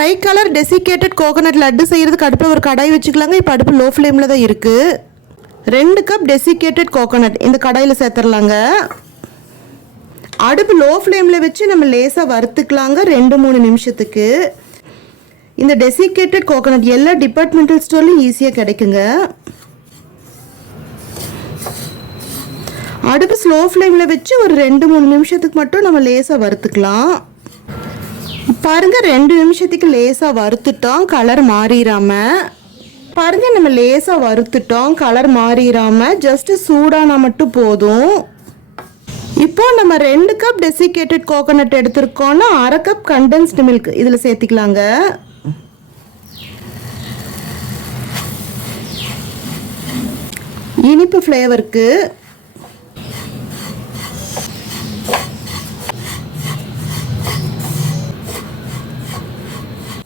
Try colour desiccated coconut laddu செய்கிறதுக்கு அடுப்பில் ஒரு கடாய் வச்சுக்கலாங்க. இப்போ அடுப்பு லோ ஃப்ளேமில் தான் இருக்குது. 2 கப் டெசிகேட்டட் கோகோனட் இந்த கடாயில் சேர்த்துடலாங்க. அடுப்பு லோ ஃப்ளேமில் வச்சு நம்ம லேசாக வறுத்துக்கலாங்க 2-3 நிமிஷத்துக்கு. இந்த டெசிகேட்டட் கோகோனட் எல்லா டிபார்ட்மெண்டல் ஸ்டோர்லையும் ஈஸியாக கிடைக்குங்க. அடுப்பு ஸ்லோ ஃப்ளேமில் வச்சு ஒரு 2-3 நிமிஷத்துக்கு மட்டும் நம்ம லேசாக வறுத்துக்கலாம். பாருங்கள் 2 நிமிஷத்துக்கு லேசாக வறுத்துட்டோம், கலர் மாறிடாமல். பாருங்கள் நம்ம லேசாக வறுத்துட்டோம், கலர் மாறிடாமல். ஜஸ்ட்டு சூடானா மட்டும் போதும். இப்போ நம்ம 2 கப் டெசிகேட்டட் கோகோனட் எடுத்துருக்கோன்னா 1/2 கப் கண்டென்ஸ்டு மில்க் இதில் சேர்த்திக்கலாங்க. இனிப்பு ஃப்ளேவருக்கு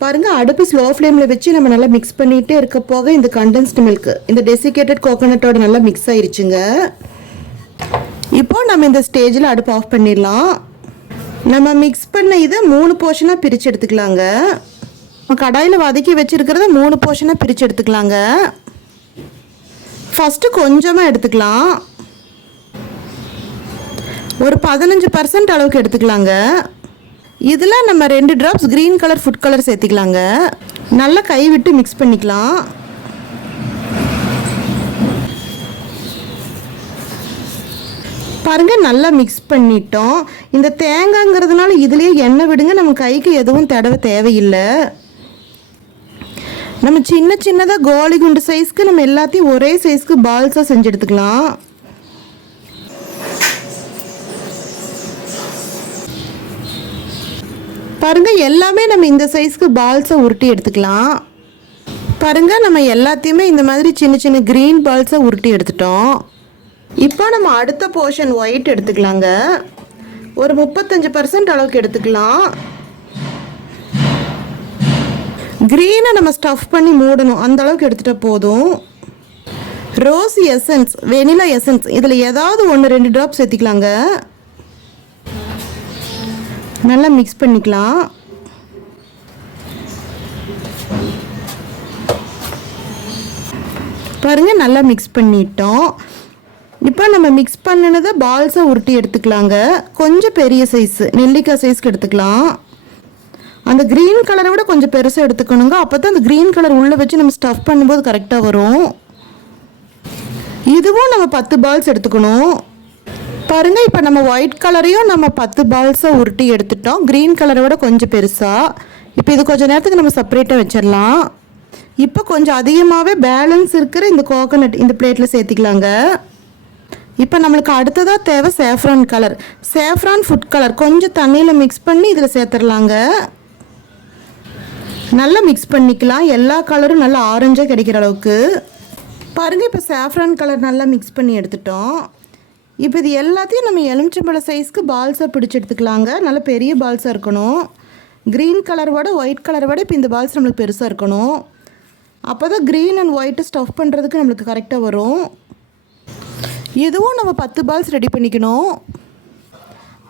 பாருங்கள் அடுப்பு ஸ்லோ ஃப்ளேமில் வச்சு நம்ம நல்லா மிக்ஸ் பண்ணிகிட்டே இருக்க போக இந்த கண்டென்ஸ்டு மில்க் இந்த டெசிகேட்டட் கோகோனட்டோட நல்லா மிக்ஸ் ஆயிடுச்சுங்க. இப்போ நம்ம இந்த ஸ்டேஜில் அடுப்பு ஆஃப் பண்ணிடலாம். நம்ம மிக்ஸ் பண்ண இதை 3 போர்ஷனாக பிரித்து எடுத்துக்கலாங்க. கடாயில் வதக்கி வச்சுருக்கிறத 3 போர்ஷனாக பிரித்து எடுத்துக்கலாங்க. ஃபஸ்ட்டு கொஞ்சமாக எடுத்துக்கலாம், ஒரு 15% அளவுக்கு எடுத்துக்கலாங்க. இதில் நம்ம 2 drops green colour food colour சேர்த்திக்கலாங்க. நல்லா கை விட்டு மிக்ஸ் பண்ணிக்கலாம். பாருங்கள் நல்லா மிக்ஸ் பண்ணிட்டோம். இந்த தேங்காய்ங்கிறதுனால இதுலேயே எண்ணெய் விடுங்க, நம்ம கைக்கு எதுவும் தடவை தேவையில்லை. நம்ம சின்ன சின்னதாக கோலி குண்டு சைஸ்க்கு நம்ம எல்லாத்தையும் ஒரே சைஸ்க்கு பால்ஸாக செஞ்சு எடுத்துக்கலாம். பாருங்கள் எல்லாமே நம்ம இந்த சைஸ்க்கு பால்ஸை உருட்டி எடுத்துக்கலாம். பாருங்கள் நம்ம எல்லாத்தையுமே இந்த மாதிரி சின்ன சின்ன க்ரீன் பால்ஸை உருட்டி எடுத்துட்டோம். இப்போ நம்ம அடுத்த போர்ஷன் ஒயிட் எடுத்துக்கலாங்க. ஒரு 35% அளவுக்கு எடுத்துக்கலாம். க்ரீனை நம்ம ஸ்டஃப் பண்ணி மூடணும், அந்த அளவுக்கு எடுத்துகிட்டா போதும். ரோஸ் எசன்ஸ், வெனிலா எசன்ஸ் இதில் ஏதாவது 1-2 ட்ராப் சேர்த்திக்கலாங்க. நல்லா மிக்ஸ் பண்ணிக்கலாம். பாருங்கள் நல்லா மிக்ஸ் பண்ணிட்டோம். இப்போ நம்ம மிக்ஸ் பண்ணினதை பால்ஸை உருட்டி எடுத்துக்கலாங்க. கொஞ்சம் பெரிய சைஸு நெல்லிக்காய் சைஸ்க்கு எடுத்துக்கலாம். அந்த க்ரீன் கலரை விட கொஞ்சம் பெருசாக எடுத்துக்கணுங்க. அப்போ தான் அந்த க்ரீன் கலர் உள்ளே வச்சு நம்ம ஸ்டஃப் பண்ணும்போது கரெக்டாக வரும். இதுவும் நம்ம 10 பால்ஸ் எடுத்துக்கணும். பாருங்கள் இப்போ நம்ம ஒயிட் கலரையும் நம்ம 10 பால்ஸை உருட்டி எடுத்துட்டோம், க்ரீன் கலரை விட கொஞ்சம் பெருசாக. இப்போ இது கொஞ்சம் நேரத்துக்கு நம்ம செப்பரேட்டாக வச்சிடலாம். இப்போ கொஞ்சம் அதிகமாகவே பேலன்ஸ் இருக்கிற இந்த கோகோனட் இந்த பிளேட்டில் சேர்த்திக்கலாங்க. இப்போ நம்மளுக்கு அடுத்ததாக தேவை saffron colour. Saffron food colour கொஞ்சம் தண்ணியில் மிக்ஸ் பண்ணி இதில் சேர்த்துடலாங்க. நல்லா மிக்ஸ் பண்ணிக்கலாம், எல்லா கலரும் நல்லா ஆரஞ்சாக கிடைக்கிற அளவுக்கு. பாருங்கள் இப்போ சேஃப்ரான் கலர் நல்லா மிக்ஸ் பண்ணி எடுத்துட்டோம். இப்போ இது எல்லாத்தையும் நம்ம எலுமிச்சம்பழ சைஸ்க்கு பால்ஸாக பிடிச்சி எடுத்துக்கலாங்க. நல்ல பெரிய பால்ஸாக இருக்கணும். க்ரீன் கலரோட ஒயிட் கலரோட இப்போ இந்த பால்ஸ் நம்மளுக்கு பெருசாக இருக்கணும். அப்போ தான் க்ரீன் அண்ட் ஒயிட்டு ஸ்டஃப் பண்ணுறதுக்கு நம்மளுக்கு கரெக்டாக வரும். இதுவும் நம்ம 10 பால்ஸ் ரெடி பண்ணிக்கணும்.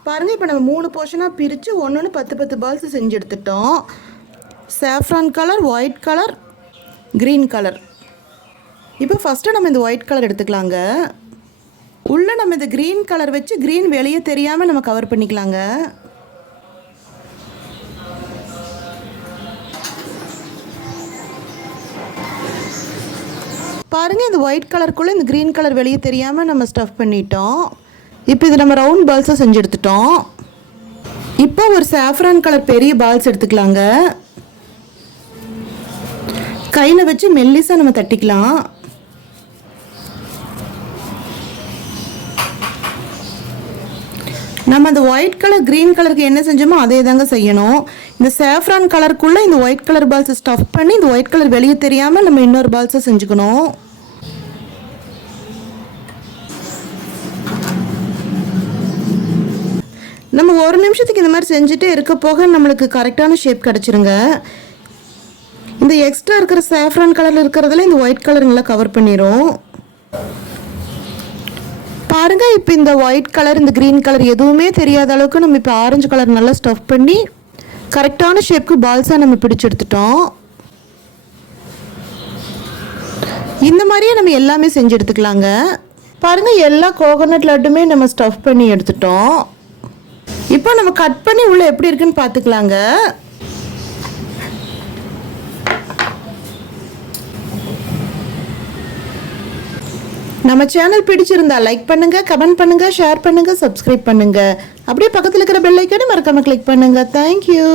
பாருங்கள் இப்போ நம்ம 3 போர்ஷனாக பிரித்து 1 10 பால்ஸ் செஞ்சு எடுத்துட்டோம். Saffron colour, white colour, green colour. இப்போ ஃபஸ்ட்டு நம்ம இந்த ஒயிட் கலர் எடுத்துக்கலாங்க. உள்ளே நம்ம இந்த க்ரீன் கலர் வச்சு க்ரீன் வெளியே தெரியாமல் நம்ம கவர் பண்ணிக்கலாங்க. பாருங்கள் இந்த ஒயிட் கலருக்குள்ளே இந்த க்ரீன் கலர் வெளியே தெரியாமல் நம்ம ஸ்டஃப் பண்ணிட்டோம். இப்போ இது நம்ம ரவுண்ட் பால்ஸாக செஞ்சு எடுத்துட்டோம். இப்போ ஒரு சாஃப்ரான் கலர் பெரிய பால்ஸ் எடுத்துக்கலாங்க. கையில் வச்சு மெல்லிசாக நம்ம தட்டிக்கலாம். நம்ம அந்த ஒயிட் கலர் க்ரீன் கலருக்கு என்ன செஞ்சோமோ அதே தாங்க செய்யணும். இந்த சேஃப்ரான் கலருக்குள்ளே இந்த ஒயிட் கலர் பால்ஸை ஸ்டஃப் பண்ணி இந்த ஒயிட் கலர் வெளியே தெரியாமல் நம்ம இன்னொரு பால்ஸை செஞ்சுக்கணும். நம்ம 1 நிமிஷத்துக்கு இந்த மாதிரி செஞ்சுட்டே இருக்க போக நம்மளுக்கு கரெக்டான ஷேப் கிடச்சிருங்க. இந்த எக்ஸ்ட்ரா இருக்கிற சேஃப்ரான் கலரில் இருக்கிறதுல இந்த ஒயிட் கலர் நல்லா கவர் பண்ணிடும். பாருங்கள் இப்போ இந்த ஒயிட் கலர் இந்த க்ரீன் கலர் எதுவுமே தெரியாத அளவுக்கு நம்ம இப்போ ஆரஞ்சு கலர் நல்லா ஸ்டஃப் பண்ணி கரெக்டான ஷேப்க்கு பால்ஸாக நம்ம பிடிச்சு எடுத்துட்டோம். இந்த மாதிரியே நம்ம எல்லாமே செஞ்சு எடுத்துக்கலாங்க. பாருங்கள், எல்லா கோகோனட் லட்டுமே நம்ம ஸ்டஃப் பண்ணி எடுத்துட்டோம். இப்போ நம்ம கட் பண்ணி உள்ளே எப்படி இருக்குன்னு பார்த்துக்கலாங்க. நம்ம சேனல் பிடிச்சிருந்தா லைக் பண்ணுங்க, கமெண்ட் பண்ணுங்க, ஷேர் பண்ணுங்க, சப்ஸ்கிரைப் பண்ணுங்க. அப்படியே பக்கத்தில் இருக்கிற பெல் ஐக்கானை மறக்காம கிளிக் பண்ணுங்க. தேங்க்யூ.